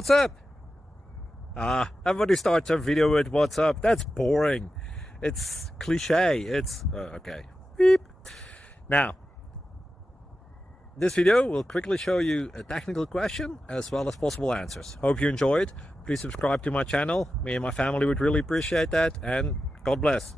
What's up? Everybody starts their video with what's up. That's boring. It's cliche. It's okay. Beep. Now, this video will quickly show you a technical question as well as possible answers. Hope you enjoyed. Please subscribe to my channel. Me and my family would really appreciate that, and God bless.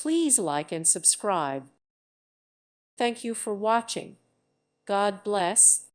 Please like and subscribe. Thank you for watching. God bless.